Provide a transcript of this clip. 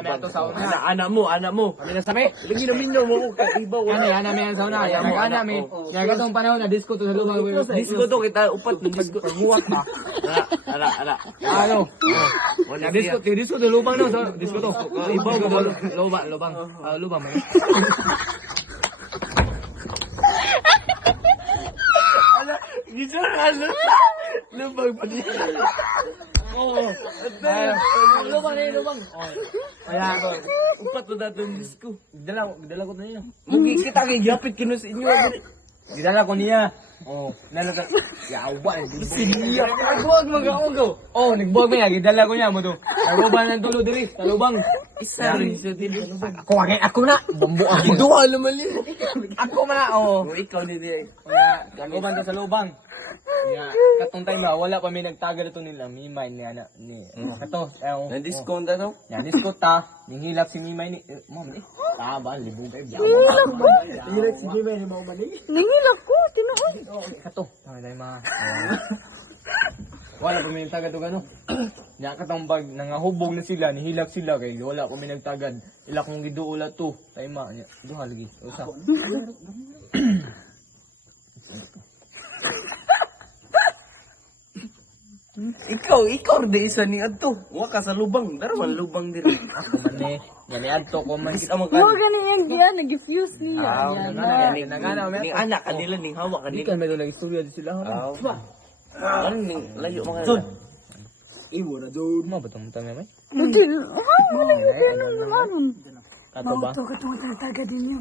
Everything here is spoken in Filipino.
Anak mo. Kami na sabi. Lagi na minyo mo ka ibaw. Ana may sa una. Ana may. Ya katong panahon na disco to sa lubang. Disco to kita upat ng disco. Muwat pa. Ala. Ano? Ya disco to lubang no. Disco to. Ibaw ka Lubang man. Gisa lubang pa niya. Oo. Lubang. Kaya Upat to datong disco. dala ko na niya. Mugi kita kay gapit kino sa inyo. Didala ko niya. Oh, nalata. Yawa, Siya. Nagbuwag mag-augaw. Oh, nagbuwag mo yan. Gidala ko niya mo to. Aruban ng tulo diri. Talubang. Isa rin sa dili. Ako na. Bambu ako. Duha naman yun. Ako man na. Oh. O ikaw ni di. Kaya, aruban to sa lubang. Kaya, katong time na, wala pa may nagtagal ito nila. Mimay ni ana. Kato. Na-discount na to? Yan, disco ta. Nihilap si Mimay ni. Mom, taba, libog kayo. Hirap si Jimmy ni mga manig. Ningil ako, tinuod. Kato. Tama tayo mga. Wala pa may nagtagad o gano. Nya katong bag nangahubog na sila, nihilak sila kay wala pa may nagtagad. Ila kong giduula to. Tay ma nya. Duha lagi. Usa. Ikaw di isa ni adto. Wa ka sa lubang, daraman lubang diri. Ako man ni. Gani adto ko man. Kita mo Mo gani yang dia nag-fuse niya. Yan na. Ning anak kanila ning hawa Di kanila. kan may nang istorya di sila. Aw. Ano ning layo mga Son. Iwo na jud. Mo ba tong tama may? Hindi. Ha, wala yung ganun naman. Kato ba? Ito ka itong tagad ninyo.